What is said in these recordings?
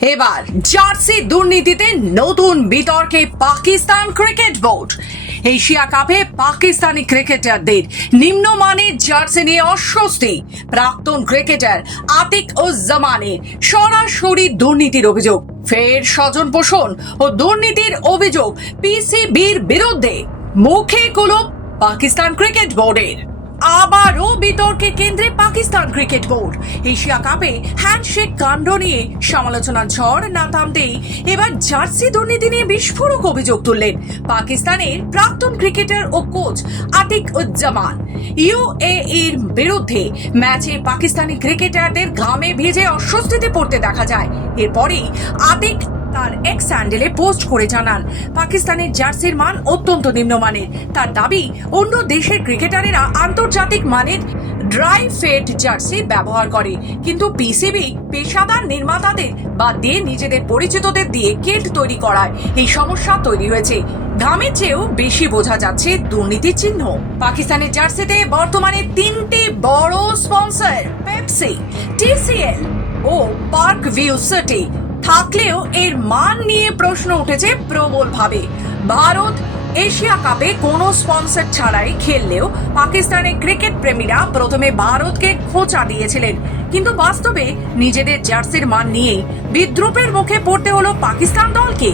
এবার জার্সি দুর্নীতিতে নতুন বিতর্কে পাকিস্তান ক্রিকেট বোর্ড। এশিয়া কাপে পাকিস্তানি ক্রিকেটারদের নিম্নমানের জার্সি নিয়ে অস্বস্তি। প্রাক্তন ক্রিকেটার আতিক উজ্জামানের সরাসরি দুর্নীতির অভিযোগ। ফের স্বজন পোষণ ও দুর্নীতির অভিযোগ পিসিবির বিরুদ্ধে। মুখে কুলুপ পাকিস্তান ক্রিকেট বোর্ডের। আবারও বিতর্কে কেন্দ্রে পাকিস্তান ক্রিকেট বোর্ড। এশিয়া কাপে হ্যান্ডশেক কাণ্ড নিয়ে সমালোচনার ঝড় না থামতেই এবার জার্সি দুর্নীতি নিয়ে বিস্ফোরক অভিযোগ তুললেন পাকিস্তানের প্রাক্তন ক্রিকেটার ও কোচ আতিক উজ্জামান। ইউএইর বিরুদ্ধে ম্যাচে পাকিস্তানি ক্রিকেটারদের ঘামে ভিজে অস্বস্তিতে পড়তে দেখা যায়। এরপরেই আতিক তার এক্স স্যান্ডেলে পোস্ট করে জানান, পাকিস্তানের জার্সির মান অত্যন্ত নিম্নমানের। তার দাবি, অন্য দেশের ক্রিকেটারেরা আন্তর্জাতিক মানের ড্রাই ফেড জার্সি ব্যবহার করে। কিন্তু পিসিবি, পেশাদার নির্মাতাদের বা দিয়ে নিজেদের পরিচিতদের দিয়ে কিট তৈরি করায়। এই সমস্যা তৈরি হয়েছে। ঘামের চেয়েও বেশি বোঝা যাচ্ছে দুর্নীতির চিহ্ন। পাকিস্তানের জার্সিতে বর্তমানে তিনটি বড় স্পন্সর, পেপসি, টিসিএল ও পার্ক ভিউ সিটি। থাকলেও এর মান নিয়ে প্রশ্ন উঠেছে প্রবলভাবে। ভারত এশিয়া কাপে কোনো স্পন্সর ছাড়াই খেললেও পাকিস্তানের ক্রিকেট প্রেমীরা প্রথমে ভারতকে খোঁচা দিয়েছিলেন। কিন্তু বাস্তবে নিজেদের জার্সির মান নিয়েই বিদ্রুপের মুখে পড়তে হলো পাকিস্তান দলকে।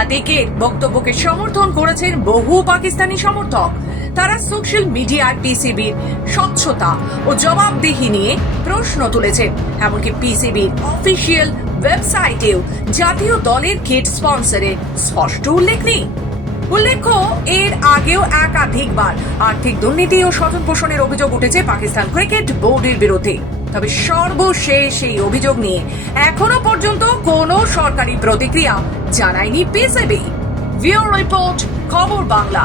আতিকের বক্তব্যকে সমর্থন করেছেন বহু পাকিস্তানি সমর্থক। তারা সোশ্যাল মিডিয়ায় পিসিবির স্বচ্ছতা ও জবাবদিহি নিয়ে প্রশ্ন তুলেছেন। এমনকি পিসিবির অফিসিয়াল ওয়েবসাইটেও জাতীয় দলের কিট স্পন্সরের স্পষ্ট উল্লেখ নেই। উল্লেখ্য, এর আগেও একাধিকবার আর্থিক দুর্নীতি ও স্বজন পোষণের অভিযোগ উঠেছে পাকিস্তান ক্রিকেট বোর্ডের বিরুদ্ধে। তবে সর্বশেষ এই অভিযোগ নিয়ে এখনও পর্যন্ত কোনো সরকারি প্রতিক্রিয়া জানায়নি পিসিবি ভিও রিপোর্ট, খবর বাংলা।